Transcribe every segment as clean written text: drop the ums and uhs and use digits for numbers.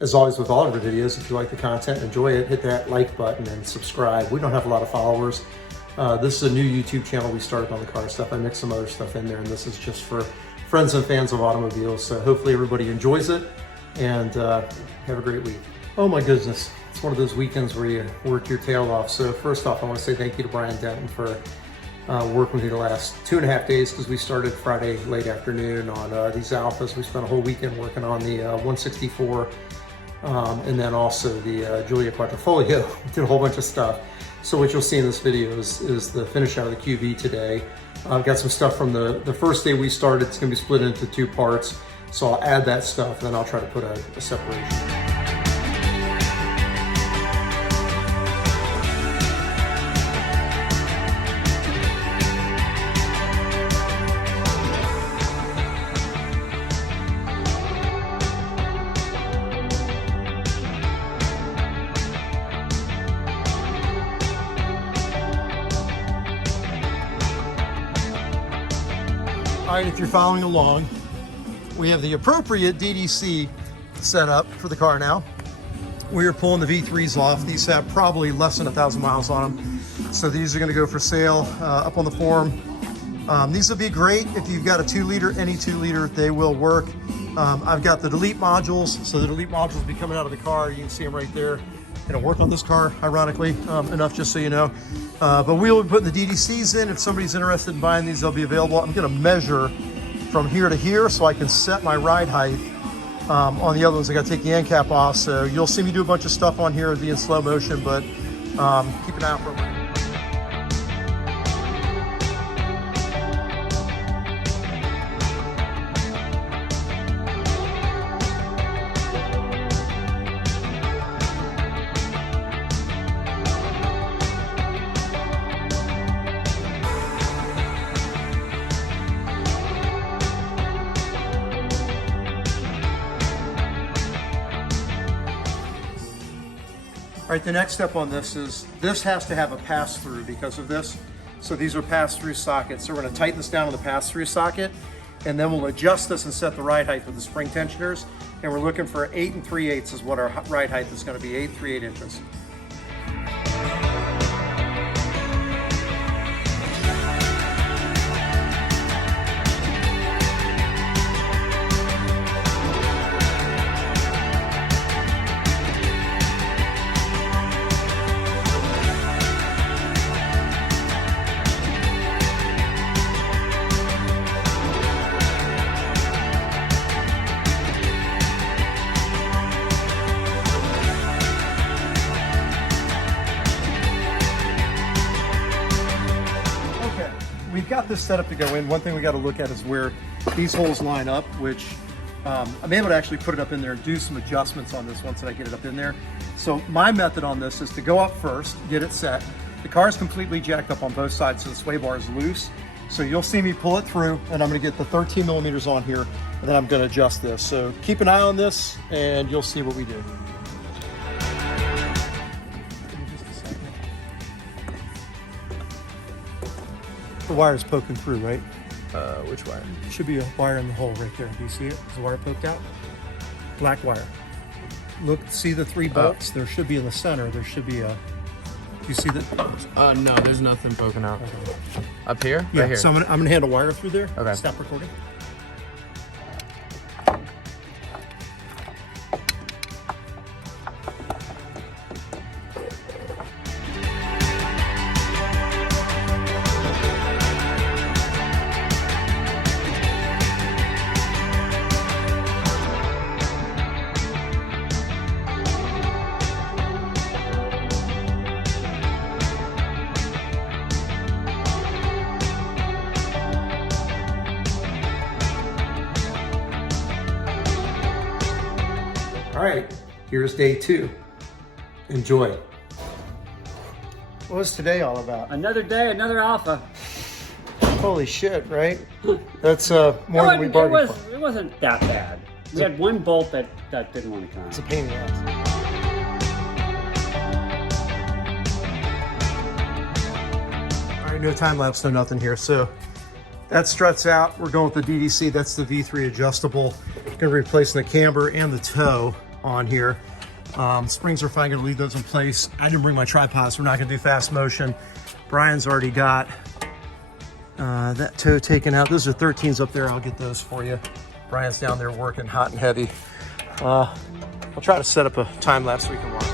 As always with all of our videos, if you like the content, enjoy it, hit that like button and subscribe. We don't have a lot of followers. This is a new YouTube channel we started on the car stuff. I mixed some other stuff in there, and this is just for friends and fans of automobiles. So hopefully everybody enjoys it, and have a great week. Oh my goodness, it's one of those weekends where you work your tail off. So first off, I want to say thank you to Brian Denton for working with me the last 2.5 days, because we started Friday late afternoon on these Alphas. We spent a whole weekend working on the 164 and then also the Giulia Quadrifoglio. Did a whole bunch of stuff. So what you'll see in this video is the finish out of the QV today. I've got some stuff from the first day we started. It's going to be split into 2 parts. So I'll add that stuff, and then I'll try to put a separation. All right, if you're following along, we have the appropriate DDC set up for the car now. We are pulling the V3s off. These have probably less than 1,000 miles on them. So these are gonna go for sale up on the forum. These will be great if you've got a 2-liter, any 2-liter, they will work. I've got the delete modules. So the delete modules will be coming out of the car. You can see them right there. It'll work on this car, ironically, enough just so you know. But we'll be putting the DDCs in. If somebody's interested in buying these, they'll be available. I'm gonna measure from here to here so I can set my ride height. On the other ones, I gotta take the end cap off. So you'll see me do a bunch of stuff on here. It'll be in slow motion, but keep an eye out for it. All right, the next step on this is, this has to have a pass-through because of this. So these are pass-through sockets. So we're gonna tighten this down on the pass-through socket, and then we'll adjust this and set the ride height with the spring tensioners. And we're looking for 8 3/8 is what our ride height is gonna be, 8 3/8 inches. We've got this set up to go in. One thing we got to look at is where these holes line up, which I'm able to actually put it up in there and do some adjustments on this once I get it up in there. So my method on this is to go up first, get it set. The car is completely jacked up on both sides, so the sway bar is loose. So you'll see me pull it through, and I'm going to get the 13 millimeters on here, and then I'm going to adjust this. So keep an eye on this, and you'll see what we do. The wire's poking through, right? Which wire? Should be a wire in the hole right there. Do you see it? Is the wire poked out? Black wire. Look, see the 3 bolts? There should be in the center. There should be a. Do you see that? No, there's nothing poking out. Okay. Up here? Yeah. Right here. So I'm gonna hand a wire through there. Okay. Stop recording. All right, here's day 2. Enjoy. What was today all about? Another day, another Alpha. Holy shit, right? That's more than we bargained for. It wasn't that bad. We had one bolt that didn't want to come It's a out. pain in the ass. All right, no time lapse, no nothing here. So that struts out. We're going with the DDC. That's the V3 adjustable. Going to be replacing the camber and the toe. on here. Springs are fine, gonna leave those in place. I didn't bring my tripod, so we're not gonna do fast motion. Brian's already got that toe taken out. Those are 13s up there, I'll get those for you. Brian's down there working hot and heavy. I'll try to set up a time lapse so we can watch.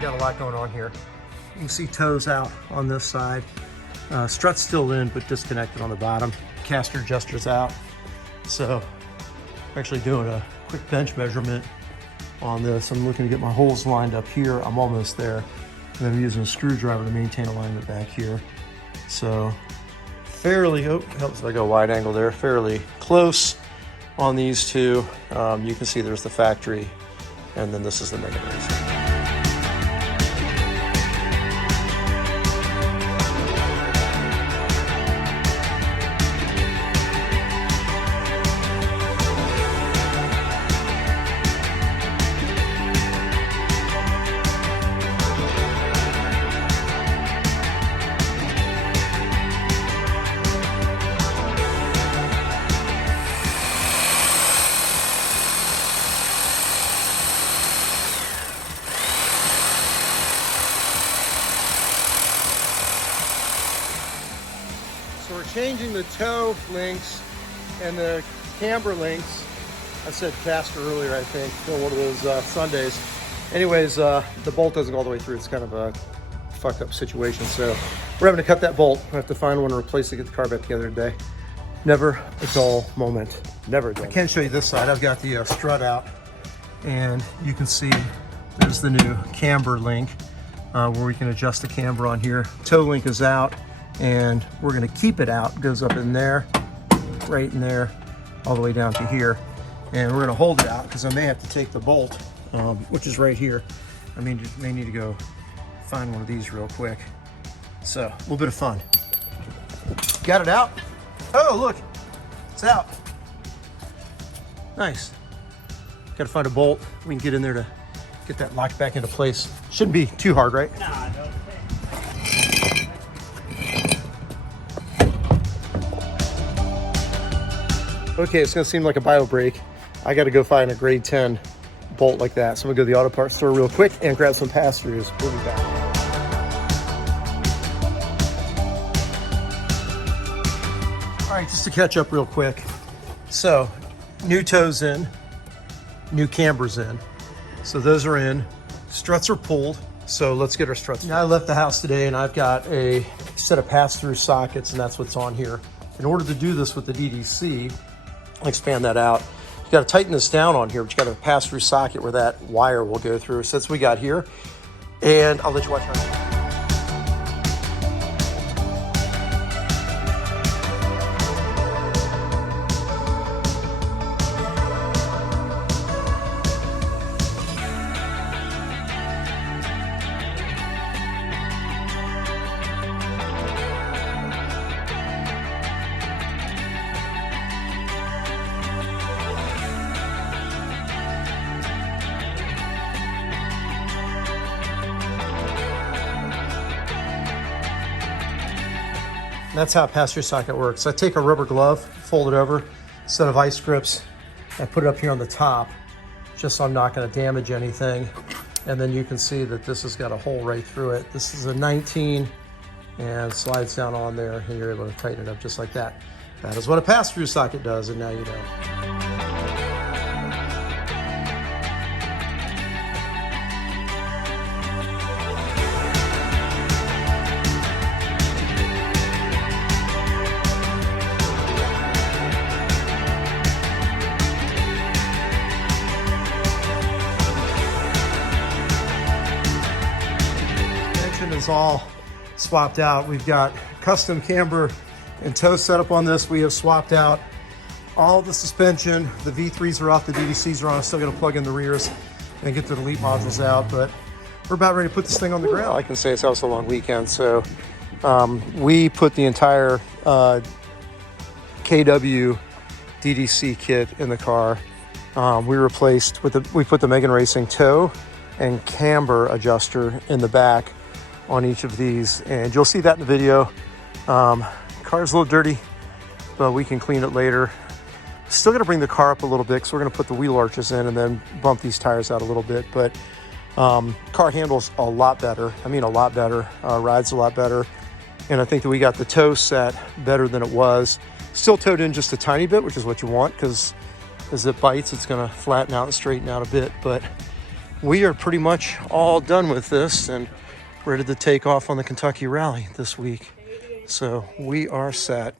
Got a lot going on here. You can see toes out on this side. Strut's still in, but disconnected on the bottom. Caster adjuster's out. So I'm actually doing a quick bench measurement on this. I'm looking to get my holes lined up here. I'm almost there. And then I'm using a screwdriver to maintain alignment back here. So fairly, oh, helps if I go wide angle there, fairly close on these two. You can see there's the factory, and then this is the negative. So we're changing the toe links and the camber links. I said caster earlier, I think, on one of those Sundays. Anyways, the bolt doesn't go all the way through. It's kind of a fucked up situation. So we're having to cut that bolt. I have to find one to replace to get the car back together today. Never a dull moment. Never a dull. I can show you this side. I've got the strut out, and you can see there's the new camber link where we can adjust the camber on here. Toe link is out, and we're gonna keep it out. It goes up in there, right in there, all the way down to here. And we're gonna hold it out because I may have to take the bolt, which is right here. I mean, you may need to go find one of these real quick. So, a little bit of fun. Got it out? Oh, look, it's out. Nice. Gotta find a bolt. We can get in there to get that locked back into place. Shouldn't be too hard, right? Nah, no. Okay, it's gonna seem like a bio break. I gotta go find a grade 10 bolt like that. So I'm gonna go to the auto parts store real quick and grab some pass-throughs. We'll be back. All right, just to catch up real quick. So, new toes in, new cambers in. So those are in, struts are pulled. So let's get our struts. Now I left the house today and I've got a set of pass-through sockets, and that's what's on here. In order to do this with the DDC, I'll expand that out. You got to tighten this down on here, but you got a pass-through socket where that wire will go through. So that's what we got here. And I'll let you watch how. That's how a pass-through socket works. I take a rubber glove, fold it over, set of vice grips, and put it up here on the top, just so I'm not gonna damage anything. And then you can see that this has got a hole right through it. This is a 19 and slides down on there, and you're able to tighten it up just like that. That is what a pass-through socket does, and now you know. Is all swapped out. We've got custom camber and toe setup on this. We have swapped out all the suspension. The V3s are off, the DDCs are on. I still got to plug in the rears and get the delete modules out, but we're about ready to put this thing on the ground. I can say it's also a long weekend, so we put the entire KW DDC kit in the car. We replaced we put the Megan Racing toe and camber adjuster in the back on each of these, and you'll see that in the video. Car's a little dirty, but we can clean it later. Still got to bring the car up a little bit because we're going to put the wheel arches in and then bump these tires out a little bit. But car handles a lot better. I mean, a lot better. Rides a lot better. And I think that we got the toe set better than it was. Still towed in just a tiny bit, which is what you want, because as it bites, it's going to flatten out and straighten out a bit. But we are pretty much all done with this and ready to take off on the Kentucky Rally this week. So we are set.